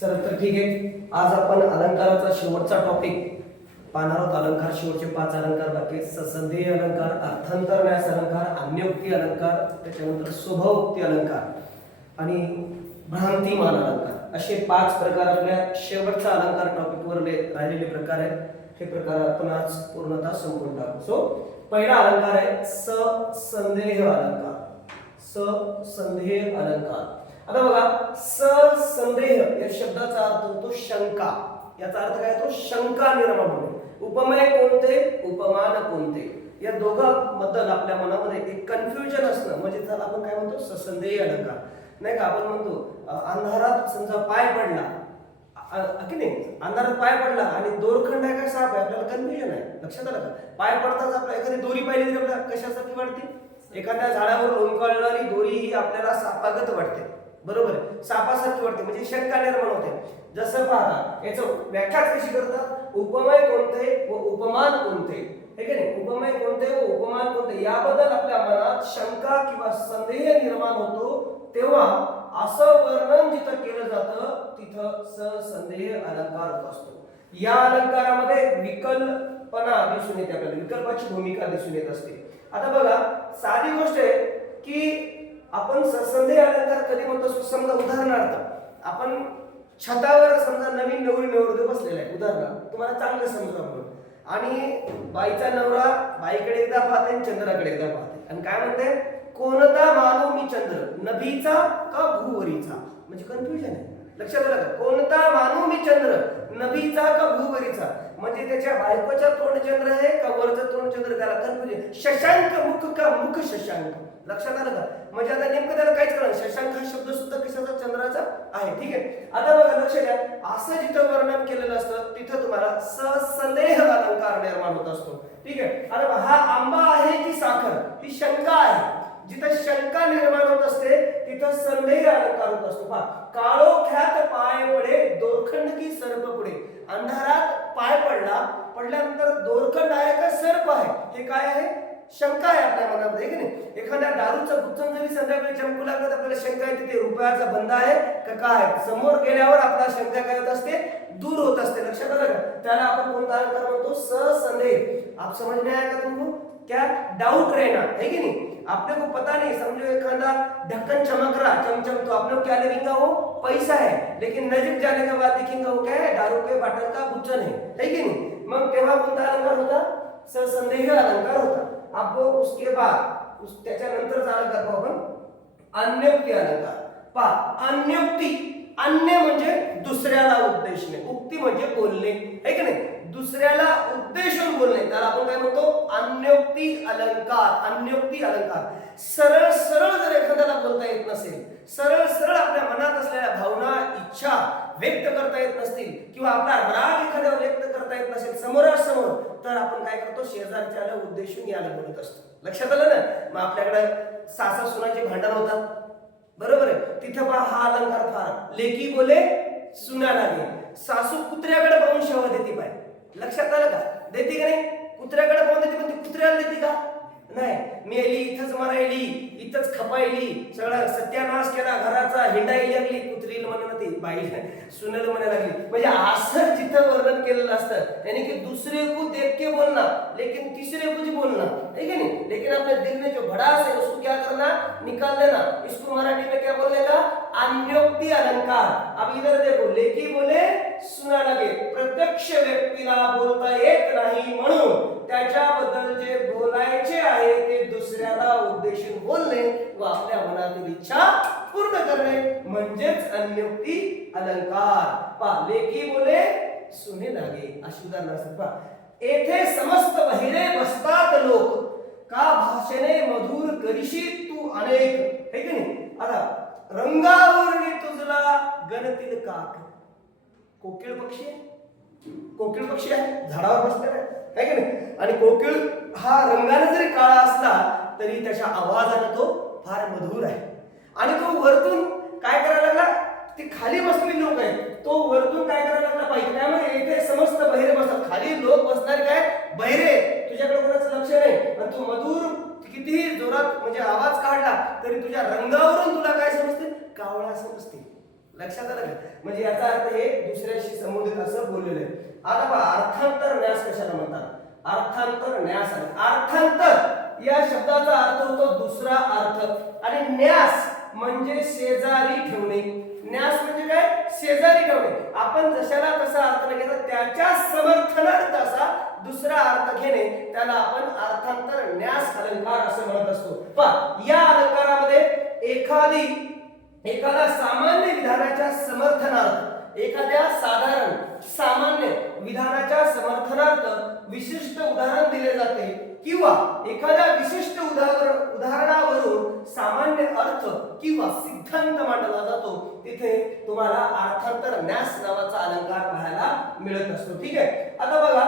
चला तर ठीक आहे. आज आपण अलंकाराचा शेवटचा टॉपिक पाहणार आहोत. अलंकार शेवटचे 5 अलंकार बाकी. ससंधी अलंकार, अर्थांतरन्यास अलंकार, अन्योक्ती अलंकार, त्याच्यानंतर स्वभावोक्ती अलंकार आणि भ्रांतिमान अलंकार असे 5 प्रकार आपल्या शेवटचा अलंकार टॉपिक वर राहिलेले प्रकार आहेत. हे प्रकार आपण आज पूर्णतः संपवून टाकू. सो पहिला अलंकार आहे ससंदेह अलंकार. ससंदेह अलंकार. आता बघा, ससंदेह या शब्दाचा अर्थ होतो शंका. याचा अर्थ काय होतो? शंका निर्माण होणे. उपमेय कोणते, उपमान कोणते, या दोघांबद्दल आपल्या मनामध्ये एक कन्फ्युजन असणं म्हणजे त्याला आपण काय म्हणतो? ससंदेह अलंकार. नाही का? आपण म्हणतो अंधारात समजा पाय पडला की नाही, अंधारात पाय पडला आणि दोरखंड आहे काय साप आहे, आपल्याला कन्फ्युजन आहे. लक्षात आलं का? पाय पडताच आपल्या एखादी दोरी पाहिली तरी आपल्याला कशासाठी वाटते? एखाद्या झाडावर लोंबकळणारी दोरी ही आपल्याला सापागत वाटते. बरोबर आहे, सापासारखी वाटते, म्हणजे शंका निर्माण होते. जसं पहा, याचं व्याख्या कशी करतात? उपमेय कोणते व उपमान कोणते, हे की नाही? उपमेय कोणते व उपमान कोणते याबद्दल आपल्या मनात शंका किंवा संदेह निर्माण होतो, तेव्हा असं वर्णन जिथं केलं जातं तिथं ससंदेह अलंकार होत असतो. या अलंकारामध्ये विकल्पना दिसून येते, आपल्याला विकल्पाची भूमिका दिसून येत असते. आता बघा, साधी गोष्ट आहे की आपण ससंदेह अलंकार कधी म्हणतो? समजा उदाहरणार्थ आपण छतावर समजा नवीन नवरदेव बसलेला आहे, उदाहरणार्थ तुम्हाला चांगलं समजा म्हणून, आणि बाईचा नवरा बाईकडे एकदा पाहते आणि चंद्राकडे एकदा पाहते आणि काय म्हणते? कोणता मानू मी चंद्र, नभीचा का भूवरीचा? म्हणजे कन्फ्युजन आहे. लक्षात आलं का? कोणता मानू मी चंद्र, नभीचा का भूवरीचा? म्हणजे त्याच्या बायकोच्या तोंड चंद्र आहे का वरचं तोंड चंद्र, त्याला कन्फ्युजन. शशांक मुख का मुख शशांक. लक्षात आलं का? म्हणजे आता नेमकं त्याला काहीच कळलं. शशांक हा शब्द सुद्धा कशाचा? चंद्राचा आहे. ठीक आहे. आता बघा, लक्ष द्या, असं जिथं वर्णन केलेलं असतं तिथं तुम्हाला ससंदेह अलंकार निर्माण होत असतो. ठीक आहे. आता हा आंबा आहे की साखर, ही शंका आहे. जिथं शंका निर्माण होत असते तिथं संदेह अलंकार होत असतो. पहा, काळोख्यात पाय पडे दोरखंड की सर्प पुढे. अंधारात पाय पडल्यानंतर दोरखंड आहे का सर्प आहे, हे काय आहे? शंका आहे आपल्या मनामध्ये, की नाही? एखाद्या दारूचं गुच्चन जरी संध्याकाळी चमकू लागलं तर आपल्याला शंका येते ते रुपयाचा बंद आहे का काय. समोर गेल्यावर आपला शंका काय होत असते? दूर होत असते. लक्षात आलं का? त्याला आपण कोणता अलंकार म्हणतो? ससंदेह. आप समझ में आया का तुमको? क्या डाउट रहना है कि नहीं? आपने को पता नहीं, समझो एखादा ढक्कन चमक रहा, चमचम, तो आप लोग क्या लगेगा? वो पैसा है, लेकिन नजदीक जाने के बाद देखेंगे वो क्या है? दारू के बाटल का गुच्छन है कि नहीं? मग तेव्हा कोणता अलंकार होता? ससंदेह अलंकार होता. अब उसके बाद त्याच्यानंतरचा अलंकार पाहू आपण अन्योक्ती अलंकार. पहा, अन्योक्ती, अन्य म्हणजे दुसऱ्याला उद्देशणे, उक्ती म्हणजे बोलणे, है की नाही? दुसऱ्याला उद्देशून बोलणे, त्याला आपण काय म्हणतो? अन्योक्ती अलंकार. अन्योक्ती अलंकार. सरळ सरळ जर एखाद्याला बोलता येत नसेल, सरळ सरळ आपल्या मनात असलेल्या भावना, इच्छा व्यक्त करता येत नसतील, किंवा आपला राग एखाद्यावर व्यक्त करता येत नसेल समोरासमोर, तर आपण काय करतो? शेजारच्याला उद्देशून याला बोलत असतो. लक्षात आलं ना? मग आपल्याकडे सासा सुनाचे भांडण होतात, बरोबर आहे? तिथं पहा, हा अलंकार फार. लेकी बोले सुना लागे. सासू कुत्र्याकडे पाहून शेवा देते पाय. लक्षात आलं का? देते का नाही? कुत्र्याकडे पाहून देते, पण ती कुत्र्याला देते का? नाही. मेली, इथंच मरायली, इथंच खपायली, सगळा सत्यानाश केला घराचा, हिंडायला लागली, कुत्रीला म्हणत ती बाई सुनेला म्हणायला लागली. म्हणजे असं जिथं वर्णन केलेलं असतं, यानी कि दूसरे को देख के बोलना लेकिन तीसरे को जी बोलना, है कि नहीं? लेकिन अपने दिल में जो भड़ास है उसको क्या करना? निकाल देना. इसको मराठी में क्या बोलेगा? अन्योक्ती अलंकार. अब इधर देखो, लेकी बोले सुना लगे. प्रत्यक्ष व्यक्तीला बोलता येत नाही म्हणून त्याच्याबद्दल जे बोलायचे आहे ते दुसऱ्याला उद्देशून बोलणे व आपल्या मनातील इच्छा पूर्ण करणे म्हणजेच अन्योक्ती अलंकार. पहा, लेकी बोले सुने लागे अशी उदाहरण असतात. पहा, येथे समस्त बहिरे बसतात लोक, का भाषणे मधुर करीशी तू अनेक, है की नाही? आता रंगावरणी तुझला गणतील काक. कोकिळ पक्षी आहे, कोकिळ पक्षी आहे, झाडावर बसलेला आहे की नाही? आणि कोकिळ हा रंगाने जरी काळा असला तरी त्याच्या आवाजाने तो फार मधुर आहे. आणि तो वरतून काय करायला लागला? ती खाली बसलेली लोक आहेत, तो वरतून काय करायला लागला पाहिजे? काय म्हणजे येथे समस्त बहिरे बसतात, खाली लोक बसणारे काय? बहिरे. तुझ्याकडे कोणाचं लक्ष नाही, पण तू मधुर कितीही जोरात म्हणजे आवाज काढला तरी तुझ्या रंगावरून तुला काय समजते? कावळा समजते. लक्षात आलं का? म्हणजे याचा अर्थ हे दुसऱ्याशी संबंधित असं बोललेलं आहे. आता पहा अर्थांतर न्यास कशाला म्हणतात? अर्थांतर न्यास. अर्थांतर या शब्दाचा अर्थ होतो दुसरा अर्थ आणि न्यास म्हणजे शेजारी ठेवणे. न्यास म्हणजे काय? शेजारी ठेवणे. आपण जशाला तसा अर्थ न घेता त्याच्या समर्थनार्थ असा दुसरा अर्थ घेणे त्याला आपण अर्थांतर न्यास अलंकार असं म्हणत असतो. पहा या अलंकारामध्ये एखादा सामान्य विधानाच्या समर्थनार्थ, एखाद्या साधारण सामान्य विधानाच्या समर्थनार्थ विशिष्ट उदाहरण दिले जाते किंवा एखाद्या विशिष्ट उदाहरणावरून सामान्य अर्थ किंवा सिद्धांत मांडला जातो. तिथे तुम्हाला अर्थांतर न्यास नावाचा अलंकार पाहायला मिळत असतो. ठीक आहे. आता बघा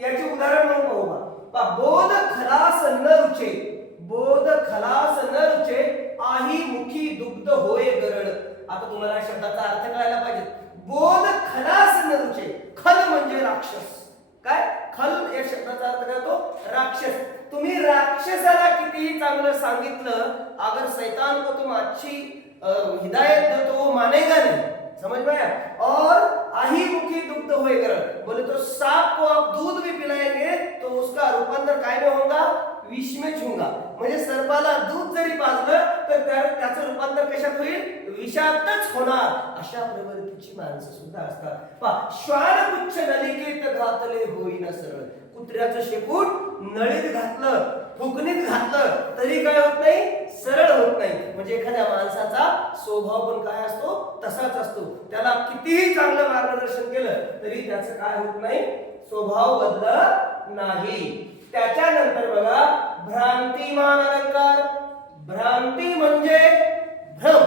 याचे उदाहरण म्हणून पाहू बा. बोध खलास न रुचे, बोध खलास न रुचे, आही मुखी दुग्ध होय गरळ. आता तुम्हाला शब्दाचा अर्थ कळायला पाहिजे. बोध खलास न रुचे, खल म्हणजे राक्षस. काय? खल या शब्दाचा अर्थ काय होतो? राक्षस. तुम्ही राक्षसाला कितीही चांगलं सांगितलं, अगर शैतान को तुम अच्छी हिदायत दो तो वो मानेगा नहीं. समझ में आया? और आही मुखी दुग्ध होए गरळ, बोले तो सांप को आप दूध भी पिलाएंगे तो उसका रूपांतर काय में होगा? विष में होगा. म्हणजे सर्पाला दूध जरी पाजलं तर त्याचं रूपांतर कशात होईल? विषातच होणार. अशा प्रवृत्तीची माणसं सुद्धा असतात. पहा श्वानपुच्छ नलिकेत घातले होईना सरळ. कुत्र्याचं शेपूट नळीत घातलं, फुकणीत घातलं तरी काय होत नाही? सरळ होत नाही. म्हणजे एखाद्या माणसाचा स्वभाव पण काय असतो? तसाच असतो. त्याला कितीही चांगलं मार्गदर्शन केलं तरी त्याचं काय होत नाही? स्वभाव बदलत नाही. त्याच्यानंतर बघा भ्रांतिमान अलंकार. भ्रांती म्हणजे भ्रम.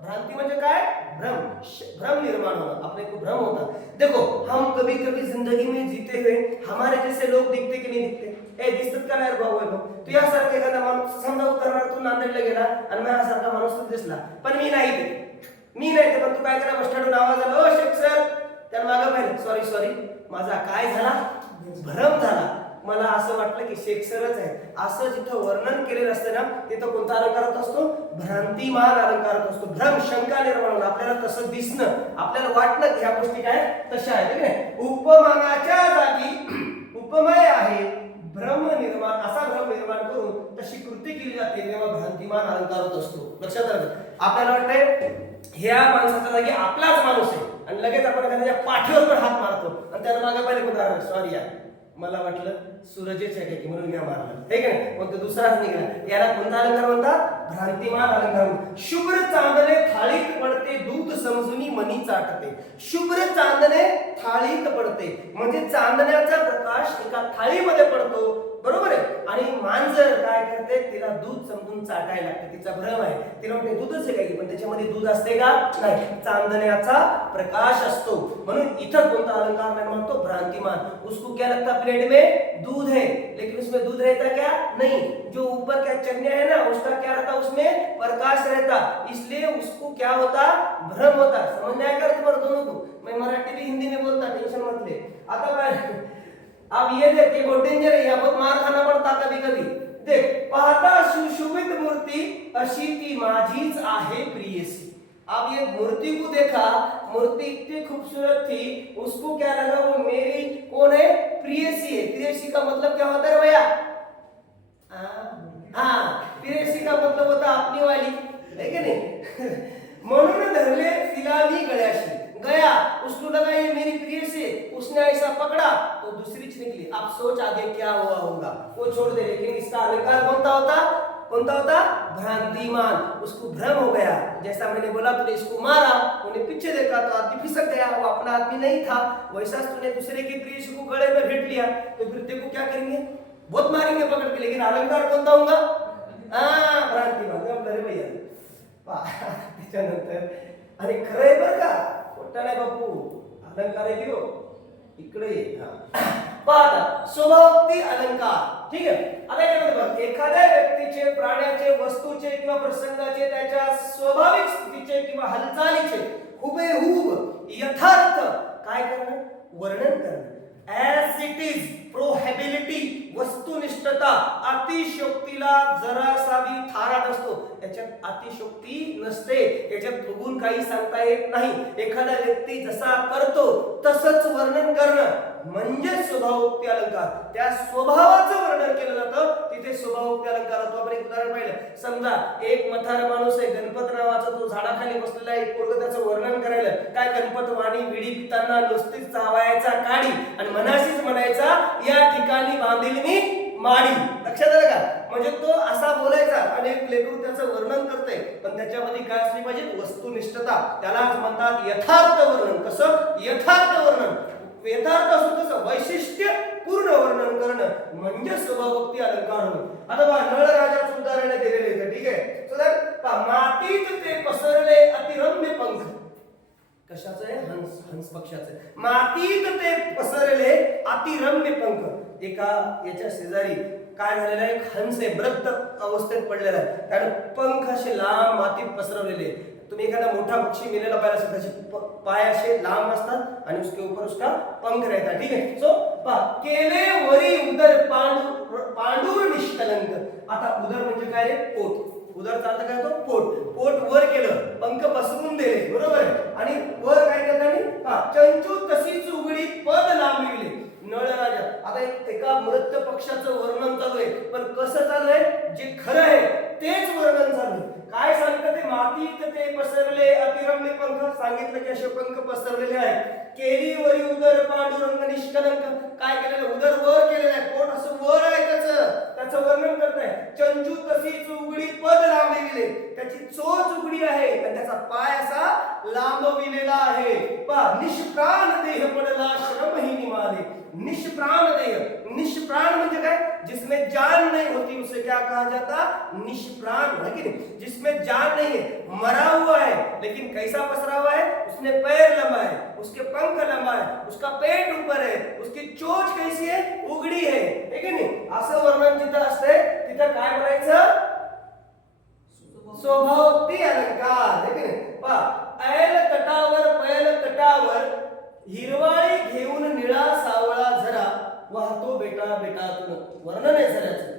भ्रांति म्हणजे काय? भ्रम निर्माण होना. अपने को भ्रम होता. देखो हम कभी कभी जिंदगी में जीते हुए हमारे जैसे लोग दिखते की नाही दिखते? दिसतात का नाही भाऊ? आहे भाऊ तू यासारखा एखादा माणूस समजा उदाहरणार्थ तू नांदेडला गेला आणि माझ्यासारखा माणूस तू दिसला पण मी नाही ते पण तू काय करा बस स्टँडवर आवाज आला, ओ शेख सर. त्याला मागं पाहिलं, सॉरी माझा काय झाला? भ्रम झाला. मला असं वाटलं की शेख सरच आहे. असं जिथं वर्णन केलेलं असतं ना तिथं कोणता अलंकार असतो? भ्रांतिमान अलंकार असतो. भ्रम, शंका निर्माण होणं, आपल्याला तसं दिसणं, आपल्याला वाटणं की ह्या गोष्टी काय तशा आहेत की नाही. उपमानाच्या जागी उपमेय आहे. भ्रम निर्माण, असा भ्रम निर्माण करून तशी कृती केली जाते तेव्हा भ्रांतिमान अलंकार होत असतो. लक्षात आलं? आपल्याला वाटतंय ह्या माणसाच्या जागी आपलाच माणूस आहे आणि लगेच आपण त्याच्या पाठीवर पण हात मारतो आणि त्याला मागे पहिले पण सॉरी यार मला वाटलं सूरजेच आहे की म्हणून मी मारलं, हे की नाही. मग तो दुसराच निघाला. याला कोणता अलंकार म्हणतात? भ्रांतिमान अलंकार. शुभ्र चांदणे थाळीत पडते, दूध समजुनी मनी चाटते. शुभ्र चांदणे थाळीत पडते म्हणजे चांदण्याचा प्रकाश एका थाळीमध्ये पडतो, बरोबर आहे. आणि मांजर काय करते? तिला दूध समजून चाटायला लागते. तिचा भ्रम आहे, तिला म्हणते दूधच आहे काही, पण त्याच्यामध्ये दूध असते का? नाही, चांदण्याचा प्रकाश असतो. म्हणून इथं कोणता अलंकार नाही म्हणतो? भ्रांतिमान. उसको क्या लगता प्लेट में दूध है लेकिन उसमें दूध रहता क्या? नहीं. जो ऊपर का चन्या है ना उसका क्या रहता? उसमें प्रकाश रहता, इसलिए उसको क्या होता? भ्रम होता. समझ में आएगा तुम्हारे दोनों को? मैं मराठी भी हिंदी में बोलता, टेंशन मत ले. आता काय अब ये देख, ये बहुत डेंजर है, यहाँ बहुत मार खाना पड़ता कभी कभी. देख, पाहता सुशोभित मूर्ति अशी ती माझीच आहे प्रियसी. अब ये मूर्ति को देखा, मूर्ति इतनी खूबसूरत थी, उसको क्या लगा वो मेरी कौन है? प्रियसी है. प्रियसी का मतलब क्या होता है भैया? हाँ, प्रियसी का मतलब होता अपनी वाली, है कि नहीं? म्हणून धरले तिला मी गळ्याशी. गया, उसको लगा ये मेरी प्रियसी है, उसने ऐसा पकड़ा तो दूसरी निकली. अब सोच आगे क्या हुआ होगा, वो छोड़ दे. लेकिन इसका अलंकार कौन होता? भ्रांतिमान. उसको भ्रम हो गया. जैसा मैंने बोला तूने इसको मारा, उन्हें पीछे देखा तो आदमी फिसक गया, वो अपना आदमी नहीं था. वैसा तूने दूसरे की प्रियसी को गले में भेट लिया तो फिर तेरे को क्या करेंगे? बहुत मारेंगे पकड़ के. लेकिन अलंकार कोणता होगा? भ्रांतिमान. अरे भैया त्याच्यानंतर आणि खरंय बरं का, खोटा नाही बापू, अलंकार आहे दियो इकडे. पाहता स्वभावोक्ती अलंकार. ठीक आहे. आता याच्यामध्ये बघ, एखाद्या व्यक्तीचे, प्राण्याचे, वस्तूचे किंवा प्रसंगाचे त्याच्या स्वाभाविक स्थितीचे किंवा हालचालीचे हुबेहूब यथार्थ काय करणं? वर्णन करणं. As it is. प्रोहॅबिलिटी, वस्तुनिष्ठता. अतिशयोक्तीला जरासा भी थारा नसतो. याच्यात अतिशयोक्ती नसते, याच्यात फुगून काही सांगता येत नाही. एखादा व्यक्ती जसा करतो तसंच वर्णन करणं म्हणजे स्वभावोक्ती अलंकार. त्या स्वभावाचं वर्णन केलं जातं, तिथे स्वभावोक्ती अलंकार होतो. आपण एक उदाहरण पाहिलं. समजा एक म्हातारा माणूस आहे, गणपत नावाचा, तो झाडाखाली बसलेला आहे. एक पोरगं त्याचं वर्णन करायला काय, गणपत वाणी विडी पिताना नुसतीच चावायचा काडी आणि मनाशीच म्हणायचा या ठिकाणी बांधील मी माडी. लक्षात आलं का? म्हणजे तो असा बोलायचा आणि एक लेकरू त्याचं वर्णन करतंय, पण त्याच्यामध्ये काय असली पाहिजे, वस्तुनिष्ठता. त्यालाच म्हणतात यथार्थ वर्णन. कसं यथार्थ वर्णन? यथार्थ असून कसं वैशिष्ट्य पूर्ण वर्णन करणं म्हणजे स्वभावोक्ती अलंकार होय. आता बघा नळराजाचं उदाहरण दिलेले आहे, ठीक आहे. तर मातीत ते पसरले अतिरम्य पंख. कशाचं आहे? हंस पक्षाचं. मातीत ते पसरले अतिरम्य पंख. एका याच्या शेजारी काय झालेलं आहे, एक हंस आहे, मृत अवस्थेत पडलेला आहे. त्याने पंख असे लांब मातीत पसरवलेले. तुम्ही एखादा मोठा पक्षी मेलेला पाहिला असेल, त्याचे पाय असे लांब असतात आणि उसके ऊपर उसका पंख रहता, ठीक है. सो केले वरी उदर पांडुर निष्कलंक. आता उदर म्हणजे काय रे, पोट. उदरचा अर्थ काय होतो, पोट. पोट वर केलं, पंख पसरून दिले, बरोबर आहे. आणि वर काय करताना चंचू तशीच उघडी पद लांबविले. नळराजा. आता एका मृत पक्षाचं वर्णन चालू आहे, पण कसं चालू आहे, जे खरं आहे तेच वर्णन चालू आहे. काय सांगतं ते, मातीत ते पसरले अतिरम्य पंख. सांगितलं की असे पंख पसरलेले आहेत. केली वरी उदर पांडुरंग निष्कलंक. काय केलेलं, उदर वर केलेलं आहे, पोट असं वर आहे, त्याचं वर्णन करताय. चंचू तशीच उघडी पद लांबविले. त्याची चोच उघडी आहे आणि त्याचा पाय असा लांबविलेला आहे. निष्प्राण देह पडला श्रमही निमाले. निष्प्राण देह. निष्प्राण म्हणजे काय, जिसमें जान नहीं होती उसे क्या कहा जाता, निष्प्राण, है कि नहीं. जिसमें जान नहीं है, मरा हुआ है, लेकिन कैसा पसरा हुआ है, उसने पैर लंबा है, उसके पंख लंबा है, उसका पेट ऊपर है, उसकी चोच कैसी है, उघडी है की नाही. असं वर्णन जिथं असते तिथं काय म्हणायचं, स्वभावोक्ती अलंकार, है की नाही. ऐल तटावर पैल तटावर हिरवाळी घेऊन निळा सावळा झरा वाहतो बेटा बेटातून. वर्णन आहे झऱ्याचं.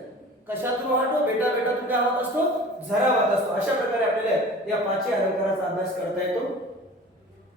कशातून वाहतो, बेटा बेटातून काय वाहत असतो, झरा वाहत असतो. अशा प्रकारे आपल्याला या 5 अलंकाराचा अभ्यास करता येतो.